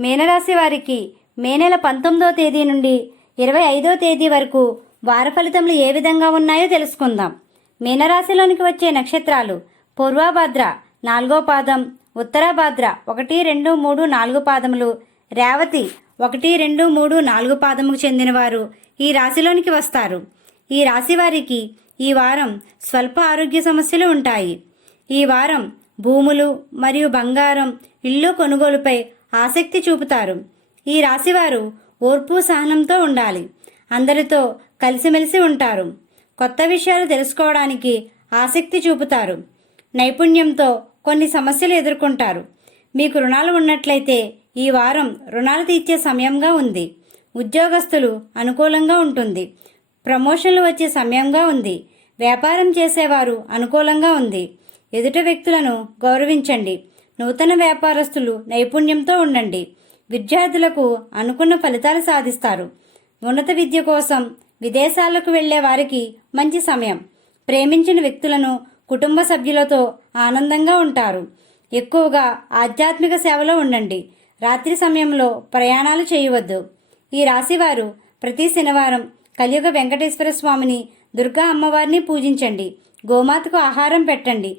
మీనరాశి వారికి మే నెల పంతొమ్మిదో తేదీ నుండి ఇరవై ఐదో తేదీ వరకు వార ఫలితములు ఏ విధంగా ఉన్నాయో తెలుసుకుందాం. మీనరాశిలోనికి వచ్చే నక్షత్రాలు పూర్వభద్ర నాలుగో పాదం ఉత్తరాభద్ర ఒకటి రెండు మూడు నాలుగు పాదములు రేవతి ఒకటి రెండు మూడు నాలుగు పాదముకు చెందినవారు ఈ రాశిలోనికి వస్తారు. ఈ రాశి వారికి ఈ వారం స్వల్ప ఆరోగ్య సమస్యలు ఉంటాయి. ఈ వారం భూములు మరియు బంగారం ఇల్లు కొనుగోలుపై ఆసక్తి చూపుతారు. ఈ రాశివారు ఓర్పు సహనంతో ఉండాలి. అందరితో కలిసిమెలిసి ఉంటారు. కొత్త విషయాలు తెలుసుకోవడానికి ఆసక్తి చూపుతారు. నైపుణ్యంతో కొన్ని సమస్యలు ఎదుర్కొంటారు. మీకు రుణాలు ఉన్నట్లయితే ఈ వారం రుణాలు తీర్చే సమయంగా ఉంది. ఉద్యోగస్తులు అనుకూలంగా ఉంటుంది. ప్రమోషన్లు వచ్చే సమయంగా ఉంది. వ్యాపారం చేసేవారు అనుకూలంగా ఉంది. ఎదుట వ్యక్తులను గౌరవించండి. నూతన వ్యాపారస్తులు నైపుణ్యంతో ఉండండి. విద్యార్థులకు అనుకున్న ఫలితాలు సాధిస్తారు. ఉన్నత విద్య కోసం విదేశాలకు వెళ్ళే వారికి మంచి సమయం. ప్రేమించిన వ్యక్తులను కుటుంబ సభ్యులతో ఆనందంగా ఉంటారు. ఎక్కువగా ఆధ్యాత్మిక సేవలో ఉండండి. రాత్రి సమయంలో ప్రయాణాలు చేయవద్దు. ఈ రాశివారు ప్రతి శనివారం కలియుగ వెంకటేశ్వర స్వామిని దుర్గా అమ్మవారిని పూజించండి. గోమాతకు ఆహారం పెట్టండి.